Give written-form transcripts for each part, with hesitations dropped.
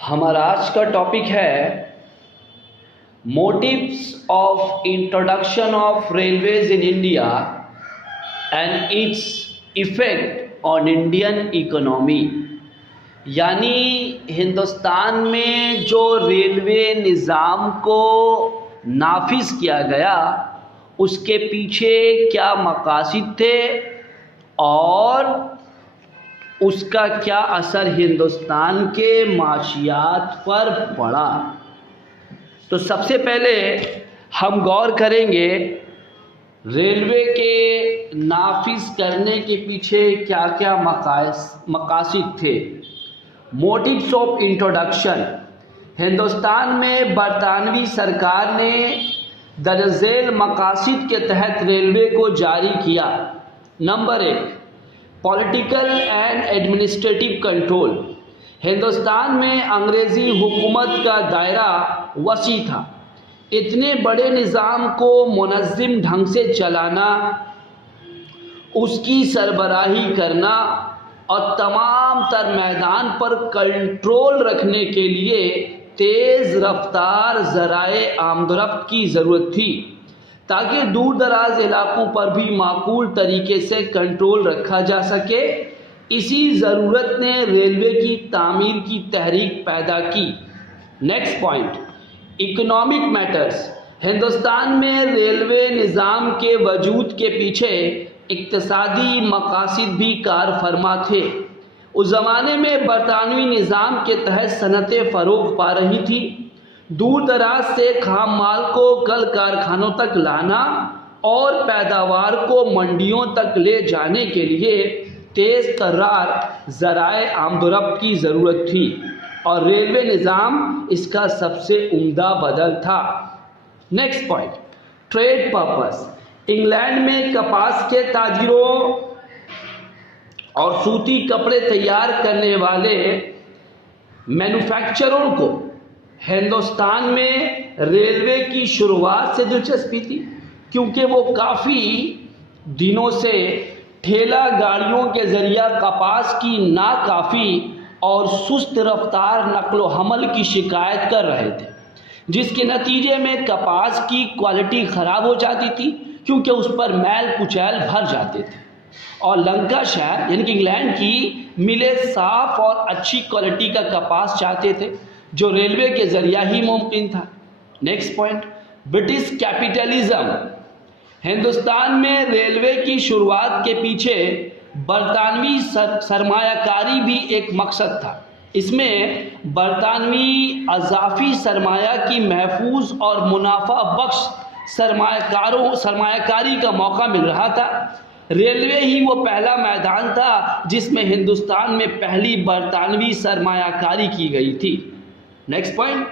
ہمارا آج کا ٹاپک ہے motives of introduction of railways in India and its effect on Indian economy. یعنی ہندوستان میں جو ریلوے نظام کو نافذ کیا گیا اس کے پیچھے کیا مقاصد تھے اور اس کا کیا اثر ہندوستان کے معاشیات پر پڑا. تو سب سے پہلے ہم غور کریں گے ریلوے کے نافذ کرنے کے پیچھے کیا کیا مقاصد تھے. Motives of introduction. ہندوستان میں برطانوی سرکار نے درج ذیل مقاصد کے تحت ریلوے کو جاری کیا. Number 1، political and administrative control. Hindustan میں انگریزی حکومت کا دائرہ وسیع تھا. اتنے بڑے نظام کو منظم ڈھنگ سے چلانا، اس کی سربراہی کرنا اور تمام تر میدان پر کنٹرول رکھنے کے لیے تیز رفتار ذرائع آمد و رفت کی ضرورت تھی تاکہ دور دراز علاقوں پر بھی معقول طریقے سے کنٹرول رکھا جا سکے. اسی ضرورت نے ریلوے کی تعمیر کی تحریک پیدا کی. Next point, economic matters. Hindustan میں ریلوے نظام کے وجود کے پیچھے اقتصادی مقاصد بھی کار فرما تھے. اس زمانے میں برطانوی نظام کے تحت صنعتیں فروغ پا رہی تھی. دور دراز سے خام مال کو کل کارخانوں تک لانا اور پیداوار کو منڈیوں تک لے جانے کے لیے تیز ترار ذرائع آمد و رفت کی ضرورت تھی اور ریلوے نظام اس کا سب سے عمدہ بدل تھا. Next point, trade purpose. England میں کپاس کے تاجروں اور سوتی کپڑے تیار کرنے والے مینوفیکچرروں کو ہندوستان میں ریلوے کی شروعات سے دلچسپی تھی، کیونکہ وہ کافی دنوں سے ٹھیلا گاڑیوں کے ذریعہ کپاس کی ناکافی اور سست رفتار نقل و حمل کی شکایت کر رہے تھے، جس کے نتیجے میں کپاس کی کوالٹی خراب ہو جاتی تھی کیونکہ اس پر میل کچیل بھر جاتے تھے. اور لنکا شہر یعنی کہ انگلینڈ کی ملیں صاف اور اچھی کوالٹی کا کپاس چاہتے تھے جو ریلوے کے ذریعہ ہی ممکن تھا. Next point, British capitalism. Hindustan میں ریلوے کی شروعات کے پیچھے برطانوی سرمایہ کاری بھی ایک مقصد تھا. اس میں برطانوی اضافی سرمایہ کی محفوظ اور منافع بخش سرمایہ کاری کا موقع مل رہا تھا. ریلوے ہی وہ پہلا میدان تھا جس میں ہندوستان میں پہلی برطانوی سرمایہ کاری کی گئی تھی. Next point,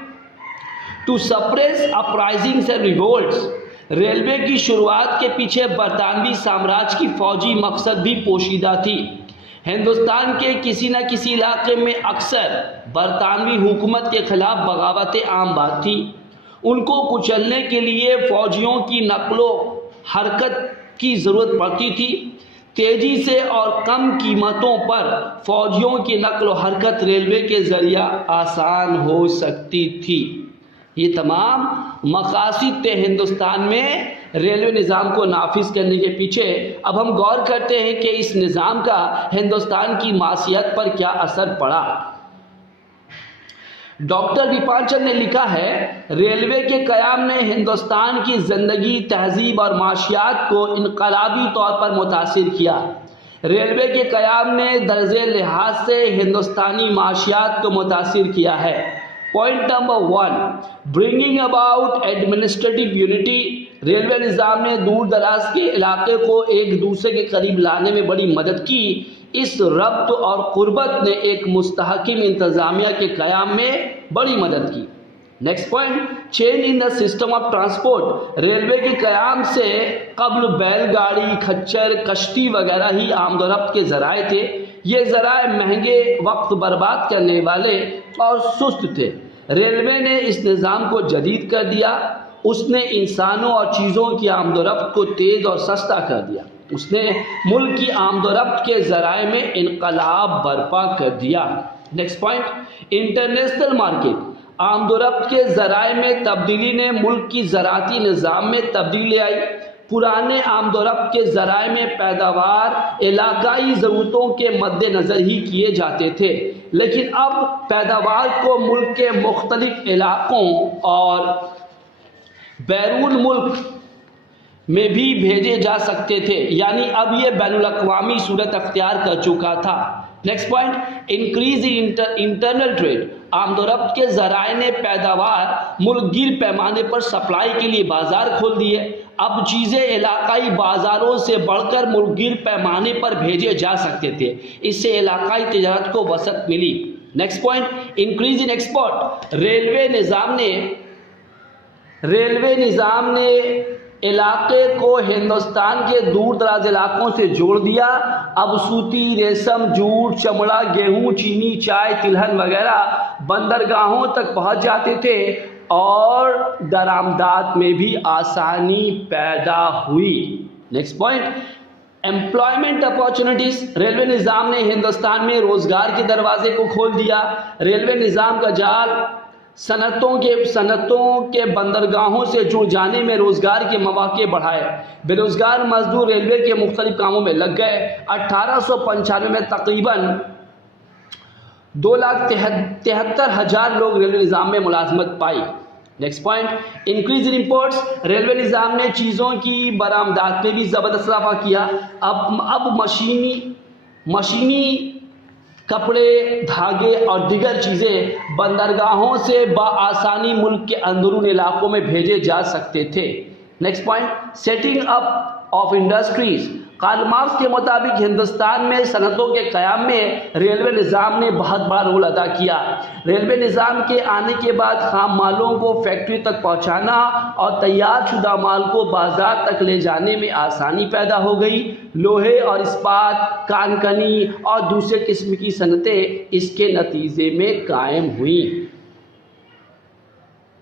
to suppress uprisings and revolts. Railway کی شروعات کے پیچھے برطانوی سامراج کی فوجی مقصد بھی پوشیدہ تھی. ہندوستان کے کسی نہ کسی علاقے میں اکثر برطانوی حکومت کے خلاف بغاوتیں عام بات تھی. ان کو کچلنے کے لیے فوجیوں کی نقل و حرکت کی ضرورت پڑتی تھی. تیزی سے اور کم قیمتوں پر فوجیوں کی نقل و حرکت ریلوے کے ذریعہ آسان ہو سکتی تھی. یہ تمام مقاصد تھے ہندوستان میں ریلوے نظام کو نافذ کرنے کے پیچھے. اب ہم غور کرتے ہیں کہ اس نظام کا ہندوستان کی معیشت پر کیا اثر پڑا. ڈاکٹر بپال چند نے لکھا ہے، ریلوے کے قیام نے ہندوستان کی زندگی، تہذیب اور معاشیات کو انقلابی طور پر متاثر کیا. ریلوے کے قیام نے درجہ لحاظ سے ہندوستانی معاشیات کو متاثر کیا ہے. Point number 1، bringing about administrative unity. Railway نظام نے دور دراز کے علاقے کو ایک دوسرے کے قریب لانے میں بڑی مدد کی. اس ربط اور قربت نے ایک مستحکم انتظامیہ کے قیام میں بڑی مدد کی. Next point, change in the system of transport. Railway کے قیام سے قبل بیل گاڑی، کھچر، کشتی وغیرہ ہی آمد و رفت کے ذرائع تھے. یہ ذرائع مہنگے، وقت برباد کرنے والے اور سست تھے. ریلوے نے اس نظام کو جدید کر دیا. اس نے انسانوں اور چیزوں کی آمد و رفت کو تیز اور سستا کر دیا. اس نے ملک کی آمد و رفت کے ذرائع میں انقلاب برپا کر دیا. نیکسٹ پوائنٹ، انٹرنیشنل مارکیٹ، آمد و رفت کے ذرائع میں تبدیلی نے ملک کی زراعتی نظام میں تبدیلی لے آئی۔ پرانے آمد و رفت کے ذرائع میں پیداوار علاقائی ضرورتوں کے مد نظر ہی کیے جاتے تھے، لیکن اب پیداوار کو ملک کے مختلف علاقوں اور بیرون ملک میں بھی بھیجے جا سکتے تھے، یعنی اب یہ بین الاقوامی صورت اختیار کر چکا تھا۔ Next point, increase internal trade, آمد و رفت کے ذرائع نے پیداوار ملک گیر پیمانے پر سپلائی کے لیے بازار کھول دیے۔ اب چیزیں علاقائی بازاروں سے بڑھ کر ملک گیر پیمانے پر بھیجے جا سکتے تھے، اس سے علاقائی تجارت کو وسعت ملی۔ نیکسٹ پوائنٹ، انکریز ان ایکسپورٹ، ریلوے نظام نے علاقے کو ہندوستان کے دور دراز علاقوں سے جوڑ دیا۔ اب سوتی، ریشم، جوٹ، چمڑا، گیہوں، چینی، چائے، تلہن وغیرہ بندرگاہوں تک پہنچ جاتے تھے اور درآمدات میں بھی آسانی پیدا ہوئی۔ Next point, employment opportunities, railway نظام نے ہندوستان میں روزگار کے دروازے کو کھول دیا۔ ریلوے نظام کا جال صنعتوں کے بندرگاہوں سے جڑ جانے میں روزگار کے مواقع بڑھائے۔ بے روزگار مزدور ریلوے کے مختلف کاموں میں لگ گئے۔ 1895 میں تقریباً 2,73,000 لوگ ریلوے نظام میں ملازمت پائی۔ Next point, increase in imports, railway نظام نے چیزوں کی برآمدات میں بھی زبردست اضافہ کیا۔ اب مشینی کپڑے، دھاگے اور دیگر چیزیں بندرگاہوں سے بآسانی ملک کے اندرون علاقوں میں بھیجے جا سکتے تھے۔ Next point, setting up of industries, Karl Marx کے مطابق ہندوستان میں صنعتوں کے قیام میں ریلوے نظام نے بہت بڑا رول ادا کیا۔ ریلوے نظام کے آنے کے بعد خام مالوں کو فیکٹری تک پہنچانا اور تیار شدہ مال کو بازار تک لے جانے میں آسانی پیدا ہو گئی۔ لوہے اور اسپات، کان کنی اور دوسرے قسم کی صنعتیں اس کے نتیجے میں قائم ہوئیں۔